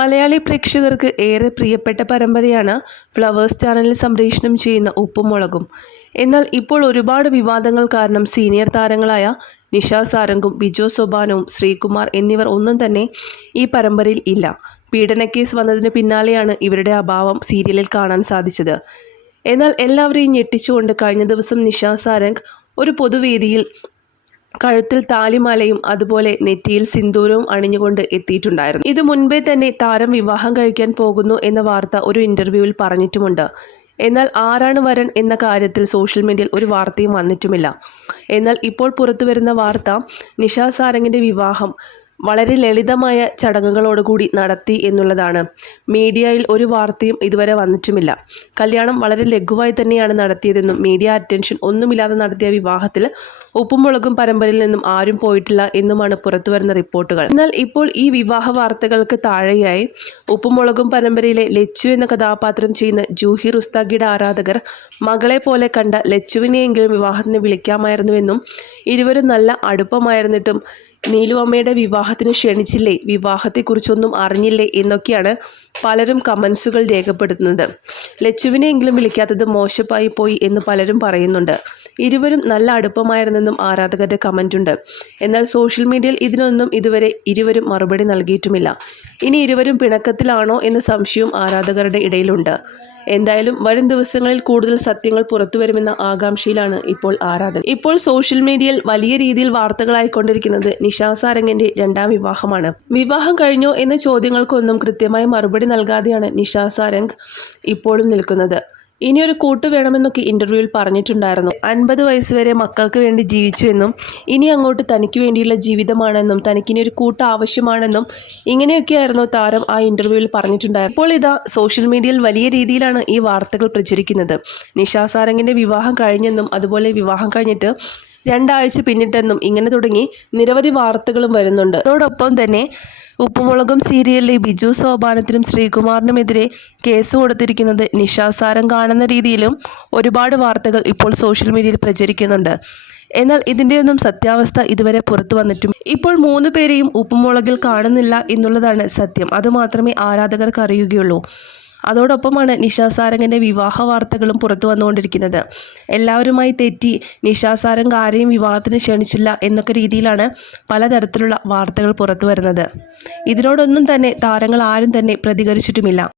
മലയാളി പ്രേക്ഷകർക്ക് ഏറെ പ്രിയപ്പെട്ട പരമ്പരയാണ് ഫ്ലവേഴ്സ് ചാനലിൽ സംപ്രേഷണം ചെയ്യുന്ന ഉപ്പും മുളകും എന്നാൽ ഇപ്പോൾ ഒരുപാട് വിവാദങ്ങൾ കാരണം സീനിയർ താരങ്ങളായ നിഷ സാരംഗും ബിജോ സോബാനവും ശ്രീകുമാർ എന്നിവർ ഒന്നും തന്നെ ഈ പരമ്പരയിൽ ഇല്ല. പീഡനക്കേസ് വന്നതിന് പിന്നാലെയാണ് ഇവരുടെ അഭാവം സീരിയലിൽ കാണാൻ സാധിച്ചത്. എന്നാൽ എല്ലാവരെയും ഞെട്ടിച്ചുകൊണ്ട് കഴിഞ്ഞ ദിവസം നിഷ സാരംഗ് ഒരു പൊതുവേദിയിൽ കഴുത്തിൽ താലിമാലയും അതുപോലെ നെറ്റിയിൽ സിന്ദൂരവും അണിഞ്ഞുകൊണ്ട് എത്തിയിട്ടുണ്ടായിരുന്നു. ഇത് മുൻപേ തന്നെ താരം വിവാഹം കഴിക്കാൻ പോകുന്നു എന്ന വാർത്ത ഒരു ഇന്റർവ്യൂവിൽ പറഞ്ഞിട്ടുമുണ്ട്. എന്നാൽ ആരാണ് വരൻ എന്ന കാര്യത്തിൽ സോഷ്യൽ മീഡിയയിൽ ഒരു വാർത്തയും വന്നിട്ടുമില്ല. എന്നാൽ ഇപ്പോൾ പുറത്തു വരുന്ന വാർത്ത നിഷ സാരംഗിന്റെ വിവാഹം വളരെ ലളിതമായ ചടങ്ങുകളോടുകൂടി നടത്തി എന്നുള്ളതാണ്. മീഡിയയിൽ ഒരു വാർത്തയും ഇതുവരെ വന്നിട്ടുമില്ല. കല്യാണം വളരെ ലഘുവായി തന്നെയാണ് നടത്തിയതെന്നും മീഡിയ അറ്റൻഷൻ ഒന്നുമില്ലാതെ നടത്തിയ വിവാഹത്തിൽ ഉപ്പും മുളകും പരമ്പരയിൽ നിന്നും ആരും പോയിട്ടില്ല എന്നുമാണ് പുറത്തുവരുന്ന റിപ്പോർട്ടുകൾ. എന്നാൽ ഇപ്പോൾ ഈ വിവാഹ വാർത്തകൾക്ക് താഴെയായി ഉപ്പും മുളകും പരമ്പരയിലെ ലച്ചു എന്ന കഥാപാത്രം ചെയ്യുന്ന ജൂഹി റുസ്താഗിയുടെ ആരാധകർ മകളെ പോലെ കണ്ട ലച്ചുവിനെയെങ്കിലും വിവാഹത്തിന് വിളിക്കാമായിരുന്നുവെന്നും ഇരുവരും നല്ല അടുപ്പമായിരുന്നിട്ടും നീലു അമ്മയുടെ വിവാഹത്തിന് ക്ഷണിച്ചില്ലേ? വിവാഹത്തെക്കുറിച്ചൊന്നും അറിഞ്ഞില്ലേ? എന്നൊക്കെയാണ് പലരും കമൻസുകൾ രേഖപ്പെടുത്തുന്നത്. ലച്ചുവിനെ ലച്ചുവിനെയെങ്കിലും വിളിക്കാത്തത് മോശമായി പോയി എന്ന് പലരും പറയുന്നുണ്ട്. ഇരുവരും നല്ല അടുപ്പമായിരുന്നെന്നും ആരാധകരുടെ കമന്റുണ്ട് എന്നാൽ സോഷ്യൽ മീഡിയയിൽ ഇതിനൊന്നും ഇതുവരെ ഇരുവരും മറുപടി നൽകിയിട്ടുമില്ല. ഇനി ഇരുവരും പിണക്കത്തിലാണോ എന്ന സംശയവും ആരാധകരുടെ ഇടയിലുണ്ട്. എന്തായാലും വരും ദിവസങ്ങളിൽ കൂടുതൽ സത്യങ്ങൾ പുറത്തുവരുമെന്ന ആകാംക്ഷയിലാണ് ഇപ്പോൾ ആരാധകർ. ഇപ്പോൾ സോഷ്യൽ മീഡിയയിൽ വലിയ രീതിയിൽ വാർത്തകളായിക്കൊണ്ടിരിക്കുന്നത് നിഷാ സാരംഗിന്റെ രണ്ടാം വിവാഹമാണ്. വിവാഹം കഴിഞ്ഞോ എന്ന ചോദ്യങ്ങൾക്കൊന്നും കൃത്യമായി മറുപടി നൽകാതെയാണ് നിഷാ സാരംഗ് ഇപ്പോഴും നിൽക്കുന്നത്. ഇനിയൊരു കൂട്ട് വേണമെന്നൊക്കെ ഇന്റർവ്യൂവിൽ പറഞ്ഞിട്ടുണ്ടായിരുന്നു. അൻപത് വയസ്സ് വരെ മക്കൾക്ക് വേണ്ടി ജീവിച്ചു എന്നും ഇനി അങ്ങോട്ട് തനിക്ക് വേണ്ടിയുള്ള ജീവിതമാണെന്നും തനിക്കിനി ഒരു കൂട്ട് ആവശ്യമാണെന്നും ഇങ്ങനെയൊക്കെയായിരുന്നു താരം ആ ഇന്റർവ്യൂവിൽ പറഞ്ഞിട്ടുണ്ടായിരുന്നു അപ്പോൾ ഇതാ സോഷ്യൽ മീഡിയയിൽ വലിയ രീതിയിലാണ് ഈ വാർത്തകൾ പ്രചരിക്കുന്നത്. നിഷാ സാരംഗിന്റെ വിവാഹം കഴിഞ്ഞെന്നും അതുപോലെ വിവാഹം കഴിഞ്ഞിട്ട് രണ്ടാഴ്ച പിന്നിട്ടെന്നും ഇങ്ങനെ തുടങ്ങി നിരവധി വാർത്തകളും വരുന്നുണ്ട്. അതോടൊപ്പം തന്നെ ഉപ്പുമുളകും സീരിയലിലെ ബിജു സോപാനത്തിനും ശ്രീകുമാറിനുമെതിരെ കേസ് കൊടുത്തിരിക്കുന്നത് നിഷാസാരം കാണുന്ന രീതിയിലും ഒരുപാട് വാർത്തകൾ ഇപ്പോൾ സോഷ്യൽ മീഡിയയിൽ പ്രചരിക്കുന്നുണ്ട്. എന്നാൽ ഇതിന്റെയൊന്നും സത്യാവസ്ഥ ഇതുവരെ പുറത്തു വന്നിട്ടും ഇപ്പോൾ മൂന്ന് പേരെയും ഉപ്പുമുളകിൽ കാണുന്നില്ല എന്നുള്ളതാണ് സത്യം. അതുമാത്രമേ ആരാധകർക്ക് അറിയുകയുള്ളൂ. അതോടൊപ്പമാണ് നിഷാ സാരംഗിന്റെ വിവാഹ വാർത്തകളും പുറത്തു വന്നുകൊണ്ടിരിക്കുന്നത്. എല്ലാവരുമായി തെറ്റി നിഷാ സാരംഗ് ആരെയും വിവാഹത്തിന് ക്ഷണിച്ചില്ല എന്നൊക്കെ രീതിയിലാണ് പലതരത്തിലുള്ള വാർത്തകൾ പുറത്തു വരുന്നത്. ഇതിനോടൊന്നും തന്നെ താരങ്ങൾ ആരും തന്നെ പ്രതികരിച്ചിട്ടുമില്ല.